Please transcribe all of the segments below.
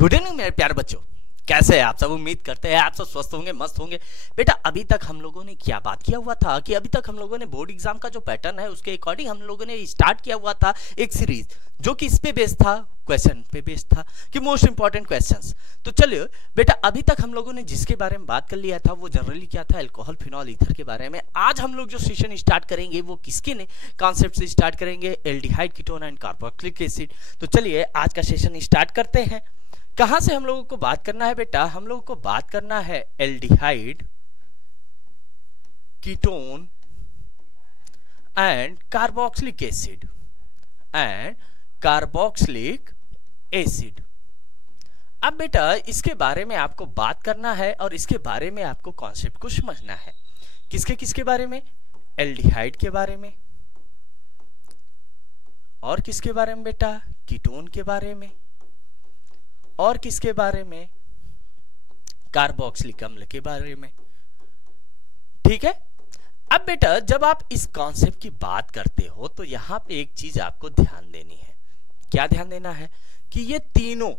Good evening मेरे प्यारे बच्चों, कैसे हैं आप सब। उम्मीद करते हैं आप सब स्वस्थ होंगे, मस्त होंगे। बेटा अभी तक हम लोगों ने क्या बात किया हुआ था कि अभी तक हम लोगों ने बोर्ड एग्जाम का जो पैटर्न है उसके अकॉर्डिंग हम लोगों ने स्टार्ट किया हुआ था एक सीरीज जो कि इस पे बेस्ड था, क्वेश्चन पे बेस्ड था कि मोस्ट इंपॉर्टेंट क्वेश्चंस। तो चलिए बेटा, अभी तक हम लोगों ने जिसके बारे में बात कर लिया था वो जनरली क्या था, अल्कोहल फिनॉल ईथर के बारे में। आज हम लोग जो सेशन स्टार्ट करेंगे वो किसके ने कॉन्सेप्ट से स्टार्ट करेंगे, aldehyde, ketone and carboxylic acid. तो चलिए आज का सेशन स्टार्ट करते हैं। कहां से हम लोगों को बात करना है बेटा, हम लोगों को बात करना है aldehyde, ketone and carboxylic acid अब बेटा इसके बारे में आपको बात करना है और इसके बारे में आपको कॉन्सेप्ट को समझना है। किसके किसके बारे में, एल्डिहाइड के बारे में, और किसके बारे में बेटा, कीटोन के बारे में, और किसके बारे में, कार्बोक्सिलिक अम्ल के बारे में। ठीक है। अब बेटा जब आप इस कॉन्सेप्ट की बात करते हो तो यहां पे एक चीज आपको ध्यान देनी है। क्या ध्यान देना है कि ये तीनों,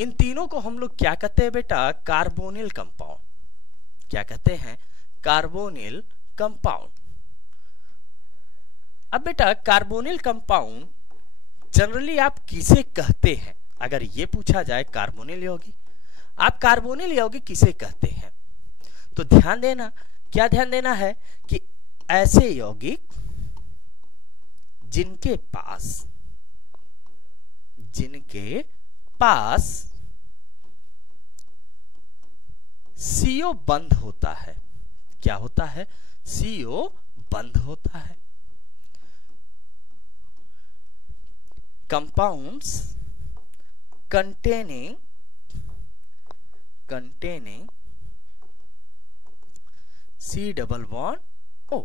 इन तीनों को हम लोग क्या कहते हैं बेटा, कार्बोनिल कंपाउंड। क्या कहते हैं, कार्बोनिल कंपाउंड। अब बेटा कार्बोनिल कंपाउंड जनरली आप किसे कहते हैं, अगर ये पूछा जाए कार्बोनिल यौगिक, आप कार्बोनिल यौगिक किसे कहते हैं, तो ध्यान देना, क्या ध्यान देना है कि ऐसे यौगिक जिनके पास CO बंद होता है। क्या होता है, CO बंद होता है। Compounds containing C double bond O,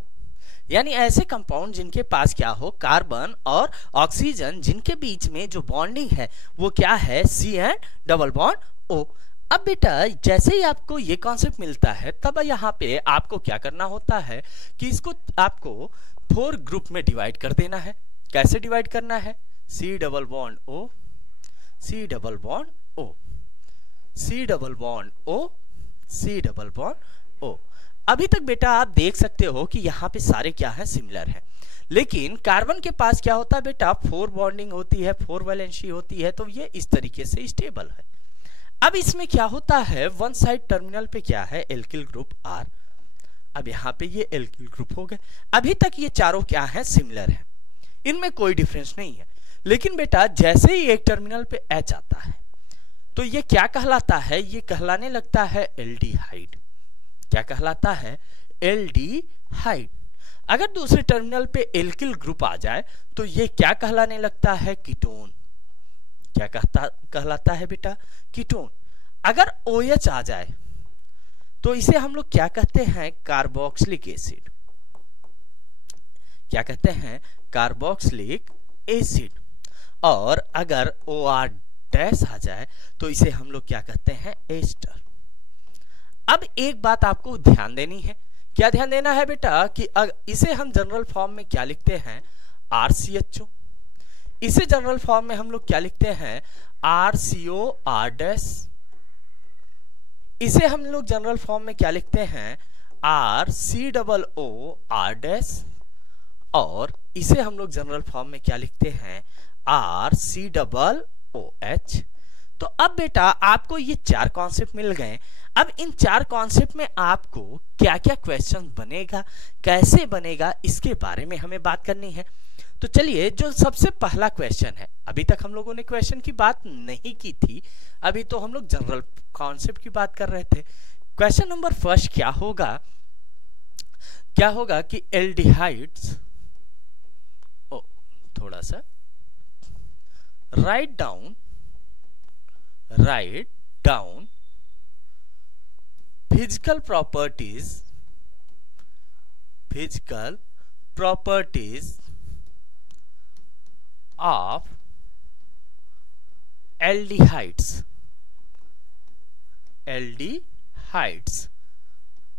यानी ऐसे कंपाउंड जिनके पास क्या हो, कार्बन और ऑक्सीजन जिनके बीच में जो बॉन्डिंग है वो क्या है, C and double bond O। अब बेटा जैसे ही आपको ये कॉन्सेप्ट मिलता है तब यहाँ पे आपको क्या करना होता है कि इसको आपको 4 ग्रुप में डिवाइड कर देना है। कैसे डिवाइड करना है, C double bond O, C double bond O, C double bond O, C double bond O। अभी तक बेटा आप देख सकते हो कि यहाँ पे सारे क्या है, सिमिलर है। लेकिन कार्बन के पास क्या होता है बेटा, 4 बॉन्डिंग होती है, 4 वैलेंसी होती है, तो ये इस तरीके से स्टेबल है। अब इसमें क्या होता है, वन साइड टर्मिनल पे क्या है, एल्किल ग्रुप R। अब यहाँ पे ये एल्किल ग्रुप हो गए। अभी तक ये चारों क्या है, सिमिलर है, इनमें कोई डिफरेंस नहीं है। लेकिन बेटा जैसे ही एक टर्मिनल पे H आता है तो ये क्या कहलाता है, ये कहलाने लगता है एल्डिहाइड। क्या कहलाता है, एल्डिहाइड। अगर दूसरे टर्मिनल पे एल्किल ग्रुप आ जाए तो ये क्या कहलाने लगता है, कीटोन। क्या कहलाता है बेटा, कीटोन। अगर OH आ जाए तो इसे हम लोग क्या कहते हैं, कार्बोक्सिलिक एसिड। क्या कहते हैं, कार्बोक्सिलिक एसिड। और अगर OR डैश आ जाए तो इसे हम लोग क्या कहते हैं, एस्टर। अब एक बात आपको ध्यान देनी है। क्या ध्यान देना है बेटा कि इसे हम जनरल फॉर्म में क्या लिखते हैं, RCHO। इसे जनरल फॉर्म में हम लोग क्या लिखते हैं, RCO R डैश। इसे हम लोग जनरल फॉर्म में क्या लिखते हैं, RCOO R डैश। और इसे हम लोग जनरल फॉर्म में क्या लिखते हैं, RCOOH। तो अब बेटा आपको ये 4 कॉन्सेप्ट मिल गए। अब इन 4 कॉन्सेप्ट में आपको क्या क्या क्वेश्चन बनेगा, कैसे बनेगा, इसके बारे में हमें बात करनी है। तो चलिए जो सबसे पहला क्वेश्चन है, अभी तक हम लोगों ने क्वेश्चन की बात नहीं की थी, अभी तो हम लोग जनरल कॉन्सेप्ट की बात कर रहे थे। क्वेश्चन नंबर फर्स्ट क्या होगा, कि एल्डिहाइड्स, थोड़ा सा write down physical properties of aldehydes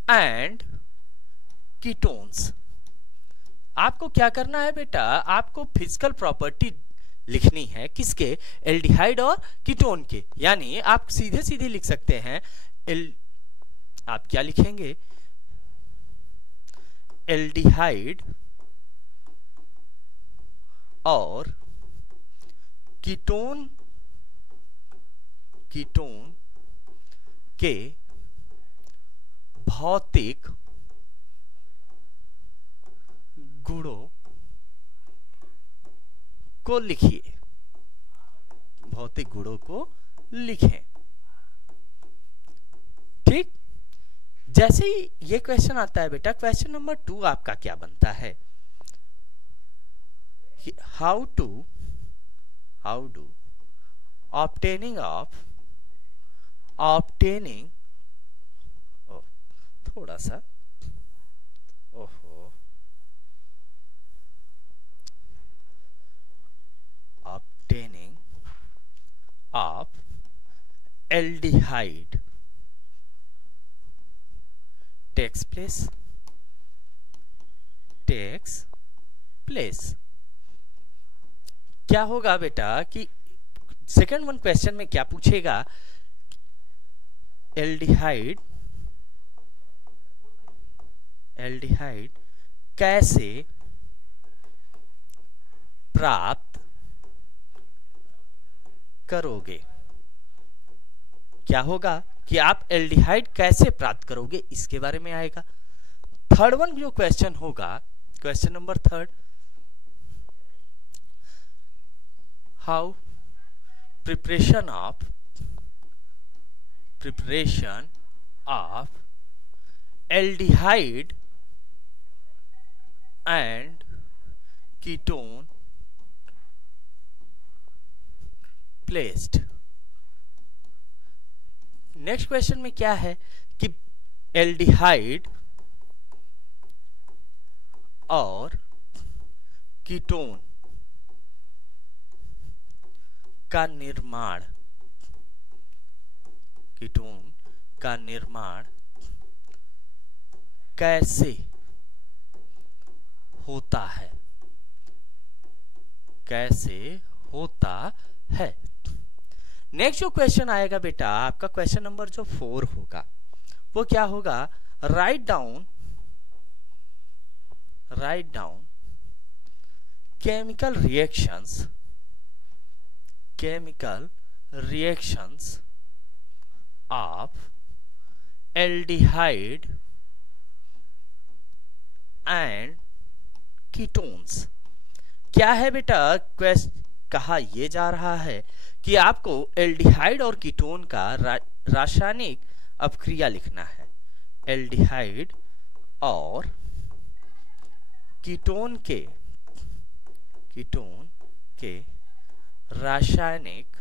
and ketones। आपको क्या करना है बेटा, आपको फिजिकल प्रॉपर्टी लिखनी है किसके, एल्डिहाइड और कीटोन के। यानी आप सीधे सीधे लिख सकते हैं आप क्या लिखेंगे, एल्डिहाइड और कीटोन के भौतिक गुणों को लिखिए, भौतिक गुणों को लिखें। ठीक, जैसे ही ये क्वेश्चन आता है बेटा, क्वेश्चन नंबर 2 आपका क्या बनता है, हाउ डू obtaining थोड़ा सा obtaining of aldehyde takes place क्या होगा बेटा कि सेकंड वन क्वेश्चन में क्या पूछेगा, एल्डिहाइड कैसे प्राप्त करोगे। क्या होगा कि आप एल्डिहाइड कैसे प्राप्त करोगे, इसके बारे में आएगा। थर्ड वन जो क्वेश्चन होगा, question number 3, how preparation of aldehyde and ketone placed। Next question में क्या है कि एल्डिहाइड और कीटोन का निर्माण कैसे होता है। नेक्स्ट जो क्वेश्चन आएगा बेटा आपका, क्वेश्चन नंबर जो 4 होगा वो क्या होगा, write down chemical reactions of aldehyde and ketones। क्या है बेटा, कहा यह जा रहा है कि आपको एल्डिहाइड और कीटोन का रासायनिक अपक्रिया लिखना है। एल्डिहाइड और कीटोन के रासायनिक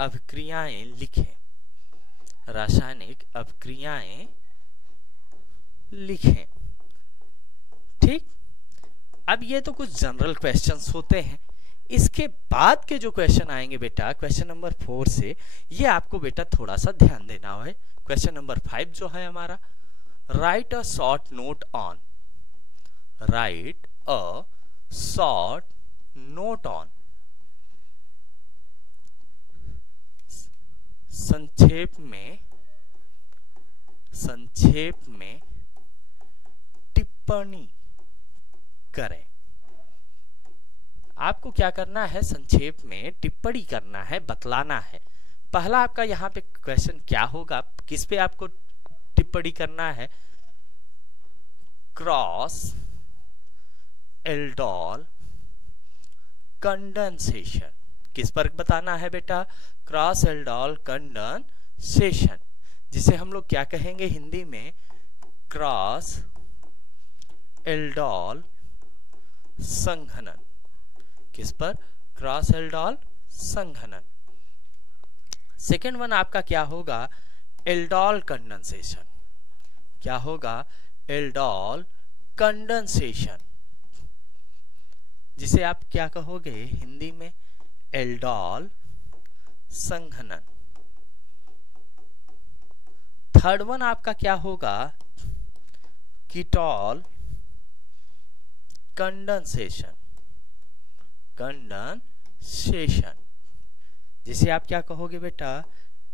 अभिक्रियाएं लिखें। ठीक, अब ये तो कुछ जनरल क्वेश्चंस होते हैं। इसके बाद के जो क्वेश्चन आएंगे बेटा क्वेश्चन नंबर 4 से, ये आपको बेटा थोड़ा सा ध्यान देना है। क्वेश्चन नंबर 5 जो है हमारा, right a short note on संक्षेप में टिप्पणी करें। आपको क्या करना है, संक्षेप में टिप्पणी करना है, बतलाना है। पहला आपका यहाँ पे क्वेश्चन क्या होगा, किस पे आपको टिप्पणी करना है, क्रॉस एल्डोल कंडेंसेशन। किस पर बताना है बेटा, क्रॉस एल्डोल कंडेंसेशन, जिसे हम लोग क्या कहेंगे हिंदी में, क्रॉस एल्डोल संघनन। किस पर, क्रॉस एल्डोल संघनन। सेकेंड वन आपका क्या होगा, एल्डोल कंडेंसेशन। क्या होगा, एल्डोल कंडेंसेशन, जिसे आप क्या कहोगे हिंदी में, एल्डोल संघनन। थर्ड वन आपका क्या होगा, कीटोल कंडेंसेशन, कंडेंसेशन, जिसे आप क्या कहोगे बेटा,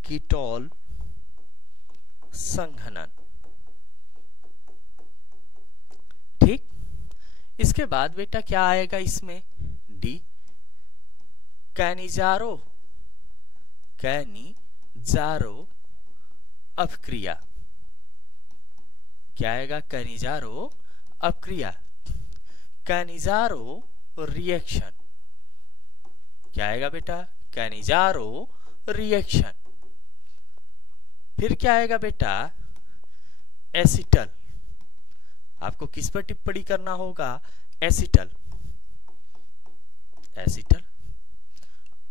कीटोल संघनन। ठीक, इसके बाद बेटा क्या आएगा इसमें, डी, कैनिजारो, कैनिजारो अपक्रिया। क्या आएगा, कैनिजारो अपक्रिया, कैनिजारो रिएक्शन। क्या आएगा बेटा, कैनिजारो रिएक्शन। फिर क्या आएगा बेटा, एसिटल। आपको किस पर टिप्पणी करना होगा, एसिटल, एसिटल।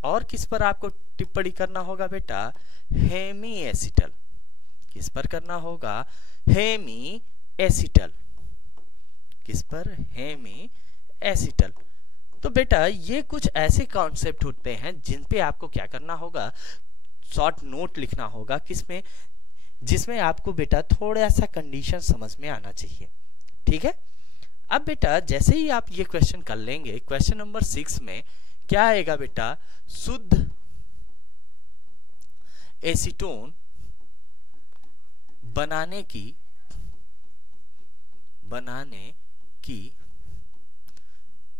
और किस पर आपको टिप्पणी करना होगा बेटा, हेमी एसिटल। किस पर करना होगा, हेमी एसिटल। किस पर, हेमी एसिटल। तो बेटा ये कुछ ऐसे कॉन्सेप्ट होते हैं जिन पे आपको क्या करना होगा, शॉर्ट नोट लिखना होगा, किसमें, जिसमें आपको बेटा थोड़ा सा कंडीशन समझ में आना चाहिए। ठीक है, अब बेटा जैसे ही आप ये क्वेश्चन कर लेंगे, क्वेश्चन नंबर 6 में क्या आएगा बेटा, शुद्ध एसीटोन बनाने की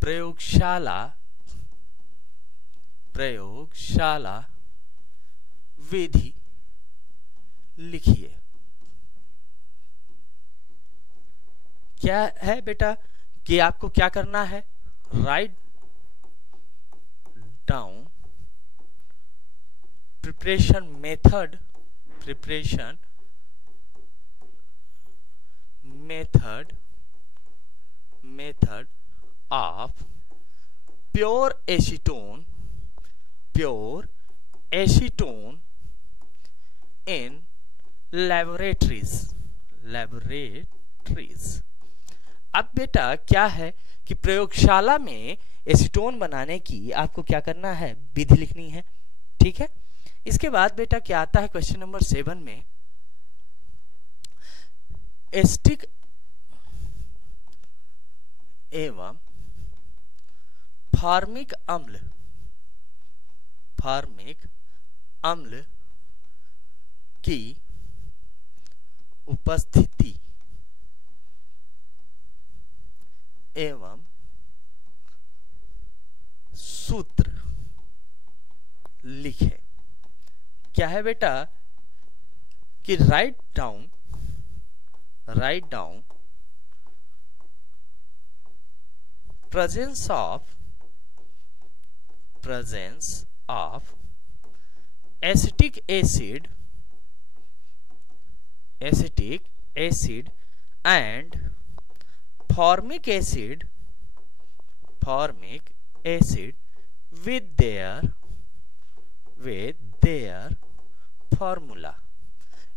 प्रयोगशाला विधि लिखिए। क्या है बेटा कि आपको क्या करना है, write down preparation method of pure acetone in laboratories। अब बेटा क्या है कि प्रयोगशाला में एसीटोन बनाने की आपको क्या करना है, विधि लिखनी है। ठीक है, इसके बाद बेटा क्या आता है क्वेश्चन नंबर 7 में, एसिटिक एवं फार्मिक अम्ल की उपस्थिति एवं सूत्र लिखे। क्या है बेटा कि write down presence of acetic acid and formic acid with their formula।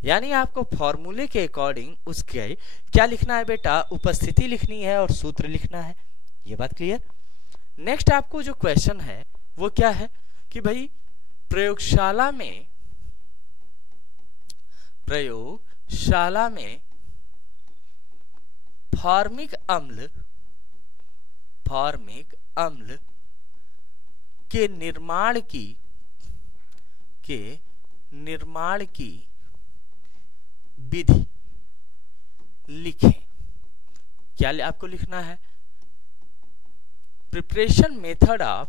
यानी आपको फॉर्मूले के अकॉर्डिंग उसके क्या लिखना है बेटा, उपस्थिति लिखनी है और सूत्र लिखना है। ये बात क्लियर। नेक्स्ट आपको जो क्वेश्चन है वो क्या है कि भाई प्रयोगशाला में फार्मिक अम्ल के निर्माण की विधि लिखें। क्या आपको लिखना है, preparation method of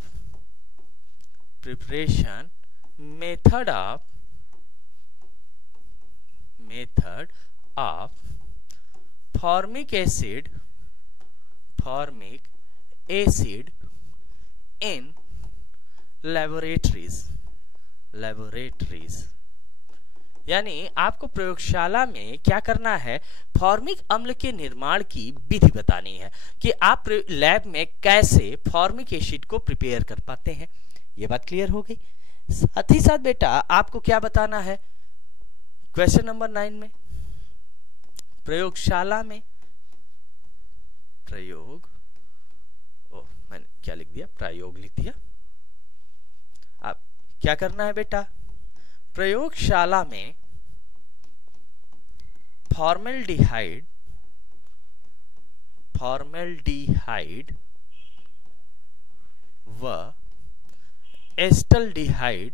formic acid in laboratories। यानी आपको प्रयोगशाला में क्या करना है, फॉर्मिक अम्ल के निर्माण की विधि बतानी है कि आप लैब में कैसे फॉर्मिक एसिड को प्रिपेयर कर पाते हैं। ये बात क्लियर हो गई। साथ ही साथ बेटा आपको क्या बताना है, क्वेश्चन नंबर 9 में प्रयोगशाला में मैंने क्या लिख दिया, प्रयोग लिख दिया। अब क्या करना है बेटा, प्रयोगशाला में फॉर्मेल्डिहाइड व एसिटल्डिहाइड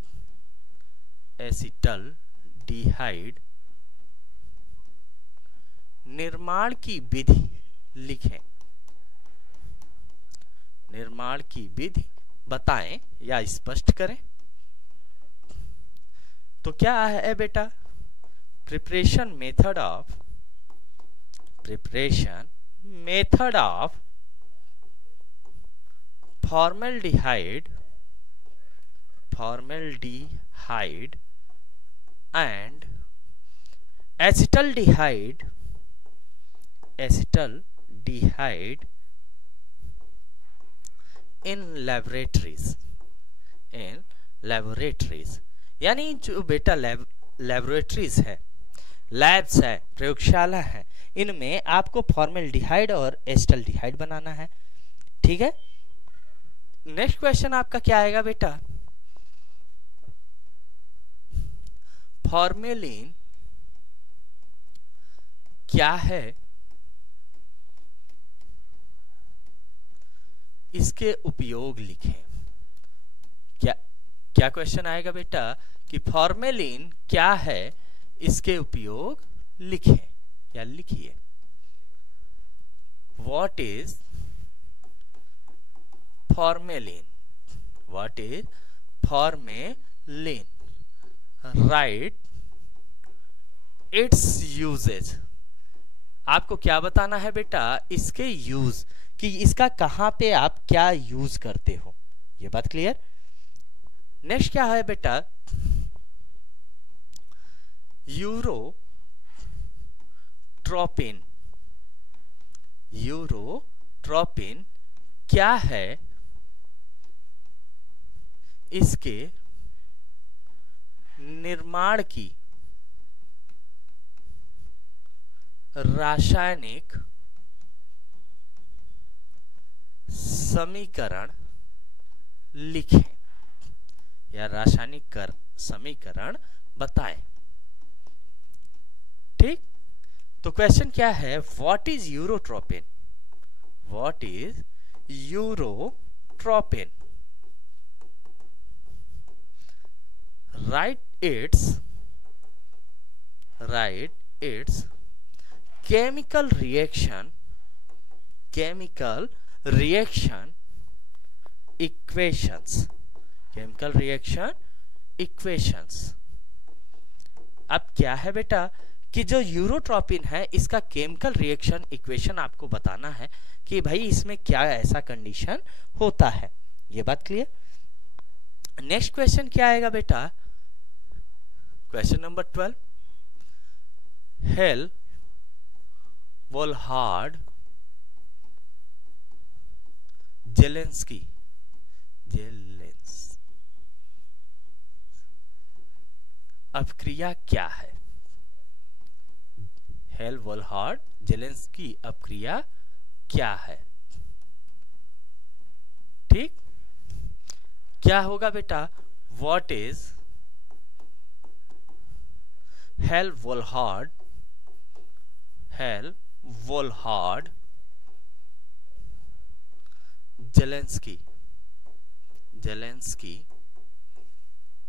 निर्माण की विधि लिखें। निर्माण की विधि बताएं या स्पष्ट करें। तो क्या है बेटा, preparation method of formaldehyde and acetaldehyde in laboratories यानी जो बेटा लैबोरेटरीज है, लैब्स है, प्रयोगशाला है, इनमें आपको फॉर्मेल्डिहाइड और एसिटल्डिहाइड बनाना है। ठीक है। नेक्स्ट क्वेश्चन आपका क्या आएगा बेटा, फॉर्मेलिन क्या है, इसके उपयोग लिखें। क्या क्वेश्चन आएगा बेटा कि फॉर्मेलिन क्या है, इसके उपयोग लिखें या लिखिए। What is formalin? Write its uses. आपको क्या बताना है बेटा, इसके यूज, कि इसका कहां पे आप क्या यूज करते हो। ये बात क्लियर। नेक्स्ट क्या है बेटा, यूरोट्रोपिन क्या है, इसके निर्माण की रासायनिक समीकरण लिखें या रासायनिक समीकरण बताएं। ठीक। तो क्वेश्चन क्या है, what is urotropin? write its chemical reaction equations। अब क्या है बेटा कि जो यूरोट्रोपिन है, इसका केमिकल रिएक्शन इक्वेशन आपको बताना है कि भाई इसमें क्या ऐसा कंडीशन होता है। ये बात क्लियर। नेक्स्ट क्वेश्चन क्या आएगा बेटा, क्वेश्चन नंबर 12, हेल वोल्हार्ड जेलेंस्की अपक्रिया क्या है? हेल वोल्हार्ड जेलेंस्की अपक्रिया क्या है? ठीक। क्या होगा बेटा, व्हाट इज हेल वोल्हार्ड जेलेंस्की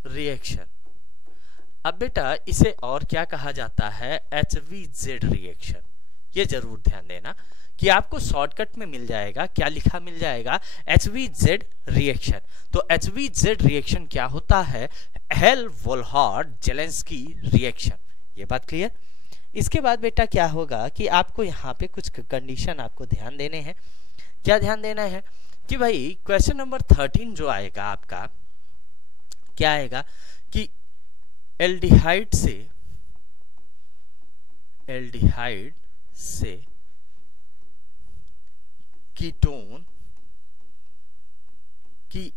रिएक्शन। अब बेटा इसे और क्या कहा जाता है, HVZ रिएक्शन। ये जरूर ध्यान देना कि आपको शॉर्टकट में मिल जाएगा, क्या लिखा मिल जाएगा, HVZ रिएक्शन। तो HVZ रिएक्शन क्या होता है, हेल वोल्हार्ड जेलेंस्की रिएक्शन। ये बात क्लियर। इसके बाद बेटा क्या होगा कि आपको यहाँ पे कुछ कंडीशन आपको ध्यान देने हैं। क्या ध्यान देना है कि भाई क्वेश्चन नंबर 13 जो आएगा आपका, क्या आएगा कि एल्डिहाइड से कीटोन की